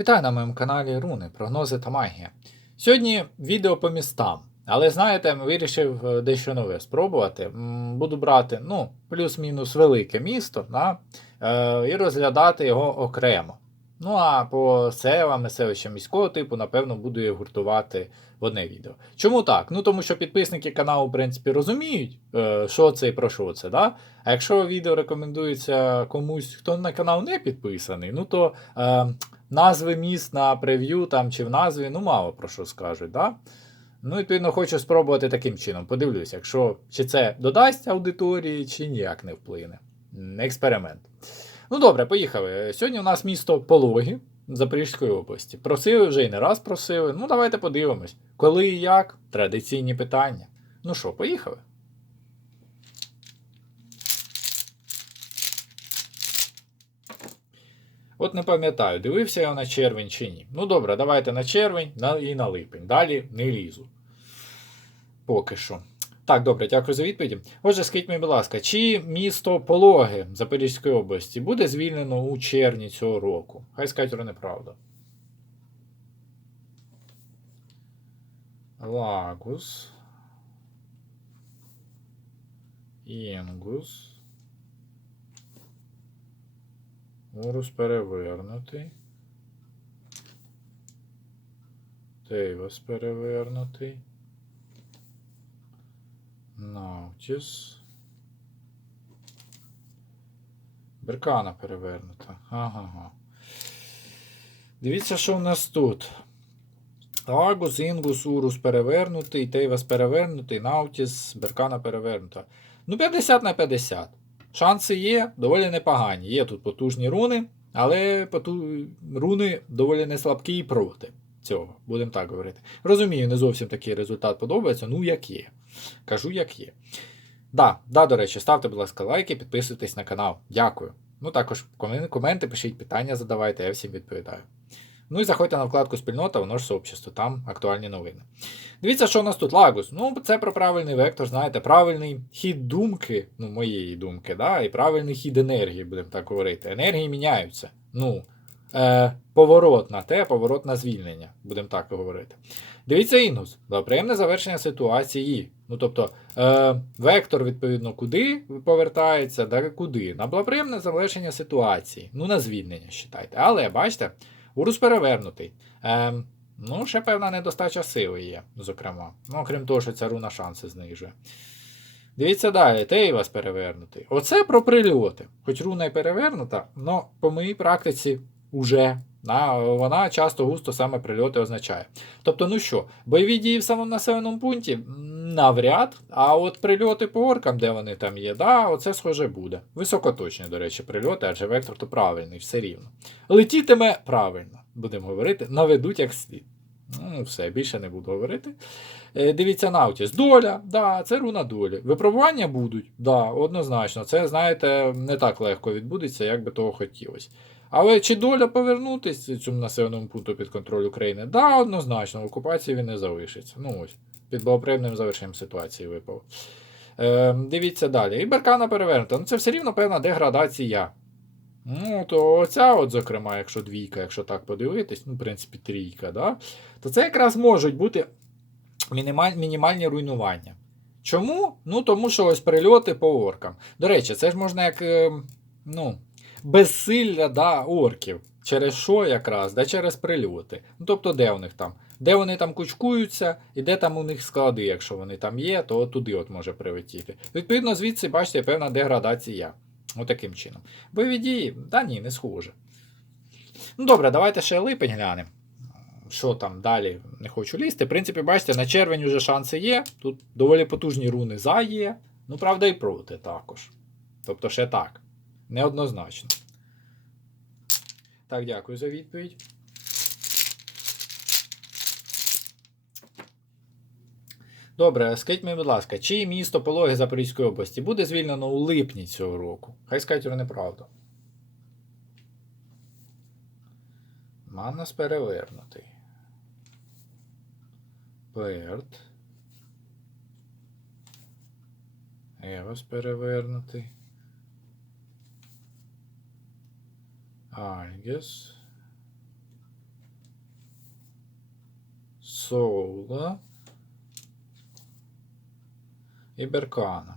Вітаю на моєму каналі Руни, прогнози та магія. Сьогодні відео по містам. Але знаєте, вирішив е, дещо нове спробувати. Буду брати ну, плюс-мінус велике місто да, е, і розглядати його окремо. Ну а по селам селищам міського типу, напевно, буду їх гуртувати в одне відео. Чому так? Ну тому що підписники каналу, в принципі, розуміють, е, що це і про що це. Да? А якщо відео рекомендується комусь, хто на канал не підписаний, ну то е, назви міст на прев'ю там чи в назві, ну мало про що скажуть. Да? Ну, відповідно, хочу спробувати таким чином. Подивлюсь, якщо чи це додасть аудиторії, чи ніяк не вплине. Експеримент. Ну добре, поїхали. Сьогодні у нас місто Пологи Запорізької області. Просили вже і не раз просили. Ну, давайте подивимось. Коли і як? Традиційні питання. Ну що, поїхали? От не пам'ятаю, дивився я на червень чи ні. Ну добре, давайте на червень і на липень. Далі не лізу. Поки що. Так, добре, дякую за відповіді. Отже, скажіть мені, будь ласка, чи місто Пологи Запорізької області буде звільнено у червні цього року? Хай скажуть, неправда. Лагус. Інгус. Урус перевернутий. Тейвас перевернутий. Наутіс. Беркана перевернута. Ага. Дивіться, що в нас тут. Агус, Інгус, Урус перевернутий, Тейвас перевернутий, Наутіс, Беркана перевернута. Ну, 50 на 50. Шанси є, доволі непогані. Є тут потужні руни, але поту... руни доволі не слабкі і проти цього, будемо так говорити. Розумію, не зовсім такий результат подобається, ну як є. Кажу, як є. Да, да, до речі, ставте, будь ласка, лайки, підписуйтесь на канал. Дякую. Ну, також коменти, пишіть питання, задавайте, я всім відповідаю. Ну і заходьте на вкладку спільнота, воно ж сообщество, там актуальні новини. Дивіться, що у нас тут Лагус. Ну, це про правильний вектор, знаєте, правильний хід думки, ну, моєї думки, да, і правильний хід енергії, будемо так говорити. Енергії міняються. Ну, е, поворот на те, поворот на звільнення, будемо так говорити. Дивіться інгус, приємне завершення ситуації. Ну, тобто, е, вектор, відповідно, куди повертається, да куди. На благоприємне завершення ситуації. Ну, на звільнення, вважайте. Але бачите, урус перевернутий. Е, ну, ще певна недостача сили є, зокрема. Ну, окрім того, що ця руна шанси знижує. Дивіться далі, Тейвас перевернутий. Оце про прильоти. Хоч руна і перевернута, але по моїй практиці на, вона часто густо саме прильоти означає. Тобто, ну що, бойові дії в самому населеному пункті навряд, а от прильоти по оркам, де вони там є, да, оце схоже буде. Високоточні, до речі, прильоти, адже вектор то правильний, все рівно. Летітиме правильно, будемо говорити, наведуть як слід. Ну, все, більше не буду говорити. Е, Дивіться Наутіс. Доля, да, це руна долі. Випробування будуть, да, однозначно. Це, знаєте, не так легко відбудеться, як би того хотілося. Але чи доля повернутися цьому населеному пункту під контроль України? Да, однозначно, в окупації він не залишиться. Ну ось, під благоприємним завершенням ситуації випав. Е, дивіться далі. І Беркана перевернута. Ну це все рівно певна деградація. Ну, то оця, от, зокрема, якщо двійка, якщо так подивитись, ну, в принципі, трійка, да? то це якраз можуть бути мінімаль, мінімальні руйнування. Чому? Ну, тому що ось прильоти по оркам. До речі, це ж можна як е, ну, безсилля да, орків. Через що якраз? Да через прильоти. Ну, тобто, де у них там? Де вони там кучкуються, і де там у них склади, якщо вони там є, то туди от може прилетіти. Відповідно, звідси, бачите, певна деградація. Отаким чином. Бойові дії, та ні, не схоже. Ну добре, давайте ще липень глянемо. Що там далі не хочу лізти. В принципі, бачите, на червень вже шанси є. Тут доволі потужні руни за є. Ну, правда, і проти також. Тобто, ще так. Неоднозначно. Так, дякую за відповідь. Добре, скажіть мені, будь ласка, чи місто Пологи Запорізької області буде звільнено у липні цього року? Хай скажуть вони неправду. Манас перевернутий. Перт. Евас перевернутий. Aegis, Соула і Беркана.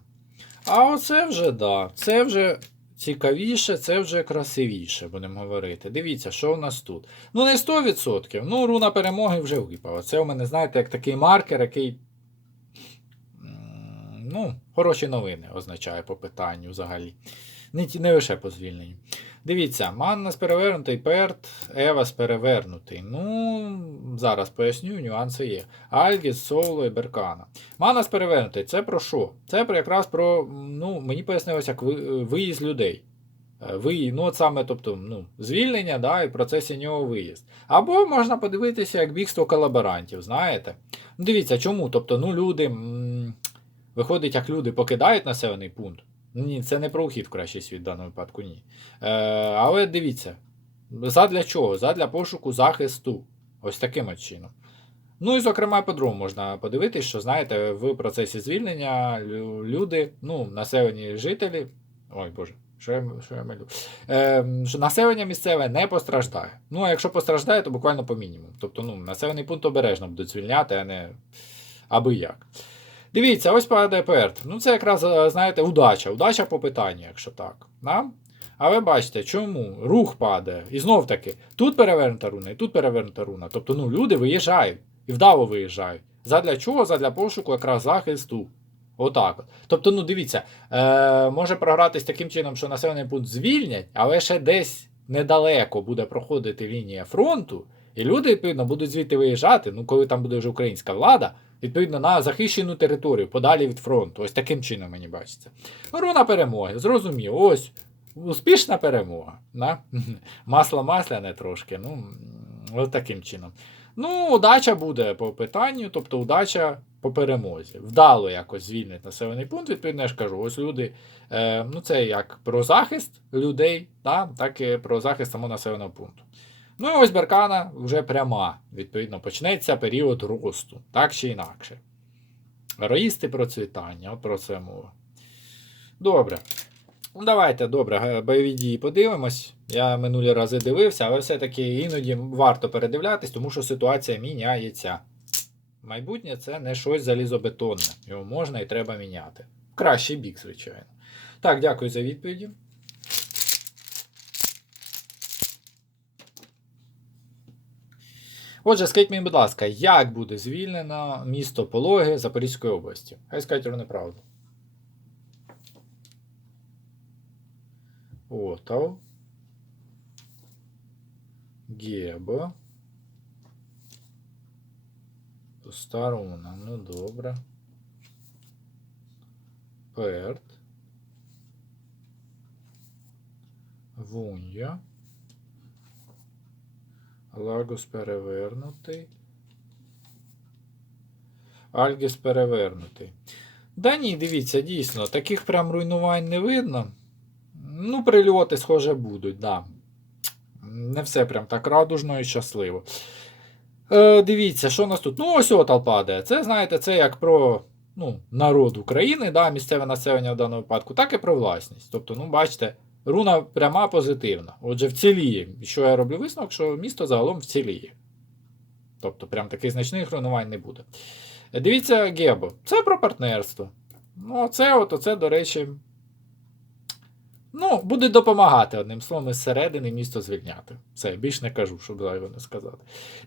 А оце вже, да, це вже цікавіше, це вже красивіше, будемо говорити. Дивіться, що у нас тут. Ну, не 100%. Ну, руна перемоги вже випала. Це у мене, знаєте, як такий маркер, який. Ну, хороші новини означає по питанню взагалі. Не, не лише по звільненню. Дивіться, Маннас перевернутий, Перт, Евас перевернутий. Ну, зараз поясню, нюанси є. Альгіс, Соло і Беркана. Манас перевернутий. Це про що? Це про якраз про, ну, мені пояснилося, як виїзд людей. Е, ну, от саме, тобто, ну, звільнення, да, і процесі нього виїзд. Або можна подивитися, як бігство колаборантів, знаєте. Ну, дивіться, чому? Тобто, ну, люди. Виходить, як люди покидають населений пункт. Ні, це не про ухід в кращий світ в даному випадку, ні. Е, але дивіться, задля чого? Задля пошуку захисту. Ось таким чином. Ну і, зокрема, по-другому можна подивитись, що знаєте, в процесі звільнення люди, ну, населені жителі. Ой Боже, що я, що я малю? Е, що населення місцеве не постраждає. Ну, а якщо постраждає, то буквально по мінімуму. Тобто, ну, населений пункт обережно будуть звільняти, а не аби як. Дивіться, ось падає Перт. Ну, це якраз, е, знаєте, удача. Удача по питанню, якщо так. Да? А ви бачите, чому? Рух падає. І знов таки, тут перевернута руна, і тут перевернута руна. Тобто, ну, люди виїжджають і вдало виїжджають. Задля чого? Задля пошуку якраз захисту. Отак. От. Тобто, ну дивіться, е, може програтись таким чином, що населений пункт звільнять, але ще десь недалеко буде проходити лінія фронту, і люди, відповідно, будуть звідти виїжджати, ну коли там буде вже українська влада, відповідно, на захищену територію, подалі від фронту. Ось таким чином мені бачиться. Руна перемоги, зрозумів. Ось. Успішна перемога. Да? Масло масляне трошки. Ну, ось таким чином. Ну, удача буде по питанню, тобто удача по перемозі. Вдало якось звільнить населений пункт. Відповідно, я ж кажу, ось люди. Е, ну, це як про захист людей, да? так і про захист самого населеного пункту. Ну і ось Беркана вже пряма. Відповідно, почнеться період росту, так чи інакше. Роїсти процвітання, от про це мова. Добре. Ну, давайте, добре, бойові дії подивимось. Я минулі рази дивився, але все-таки іноді варто передивлятись, тому що ситуація міняється. Майбутнє це не щось залізобетонне. Його можна і треба міняти. Кращий бік, звичайно. Так, дякую за відповіді. Отже, скажіть мені, будь ласка, як буде звільнено місто Пологи Запорізької області? Хай скажуть вони правду. Отав. Геба. Старуна, ну добре. Перт. Вунья. Лагус перевернутий. Альгіс перевернутий. Да ні, дивіться, дійсно, таких прям руйнувань не видно. Ну, прильоти, схоже, будуть, да. Не все прям так радужно і щасливо. Е, дивіться, що у нас тут? Ну, ось отал падає. Це, знаєте, це як про ну, народ України, да, місцеве населення в даному випадку, так і про власність. Тобто, ну, бачите, руна пряма позитивна. Отже, вціліє. Що я роблю висновок, що місто загалом вціліє. Тобто, прям таких значних руйнувань не буде. Е, Дивіться, Гебо, це про партнерство. Ну, це, от, оце, до речі. Ну, буде допомагати одним словом із середини місто звільняти. Все, більш не кажу, щоб зайво не сказати.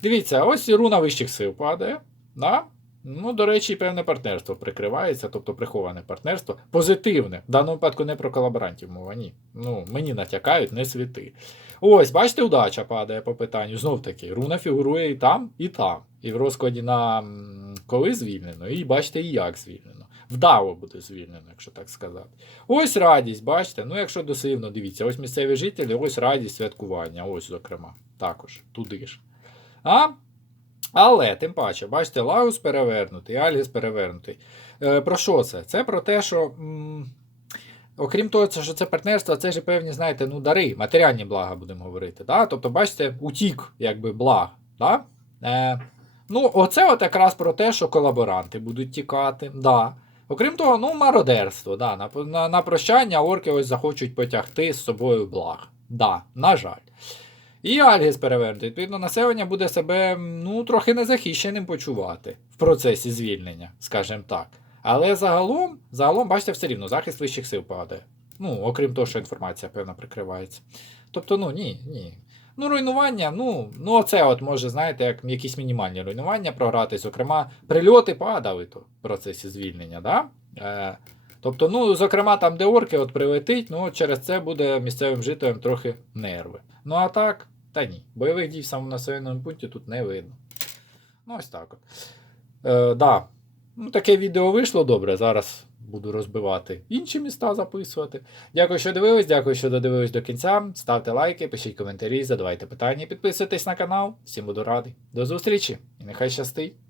Дивіться, ось руна вищих сил падає. Да? Ну, до речі, певне партнерство прикривається, тобто приховане партнерство. Позитивне. В даному випадку не про колаборантів мова, ні. Ну, мені натякають, не світи. Ось, бачите, удача падає по питанню. Знов таки, руна фігурує і там, і там. І в розкладі на коли звільнено, і бачите, і як звільнено. Вдало буде звільнено, якщо так сказати. Ось радість, бачите? Ну, якщо дослівно, дивіться, ось місцеві жителі, ось радість святкування, ось, зокрема, також, туди ж. А? Але, тим паче, бачите, Лаус перевернутий, Аліс перевернутий. Е, про що це? Це про те, що. М- Окрім того, що це партнерство, це ж певні, знаєте, ну, дари, матеріальні блага, будемо говорити. Да? Тобто, бачите, утік, якби благ. Да? Е, ну, оце от якраз про те, що колаборанти будуть тікати. Да. Окрім того, ну, мародерство. Да. На, на, на прощання орки ось захочуть потягти з собою благ. Да, на жаль. І Альгіс перевернутий. Відповідно, населення буде себе ну, трохи незахищеним почувати в процесі звільнення, скажімо так. Але загалом, загалом, бачите, все рівно захист вищих сил падає. Ну, окрім того, що інформація, певно, прикривається. Тобто, ну ні, ні. Ну, руйнування, ну, ну оце от може, знаєте, як якісь мінімальні руйнування програти. Зокрема, прильоти падали то в процесі звільнення, да? Е, тобто, ну, зокрема, там, де орки от прилетить, ну, через це буде місцевим жителям трохи нерви. Ну а так, та ні. Бойових дій в самому населеному пункті тут не видно. Ну, ось так от. Е, да. Ну, таке відео вийшло добре. Зараз буду розбивати інші міста записувати. Дякую, що дивились, дякую, що додивились до кінця. Ставте лайки, пишіть коментарі, задавайте питання, підписуйтесь на канал. Всім буду радий. До зустрічі і нехай щастить!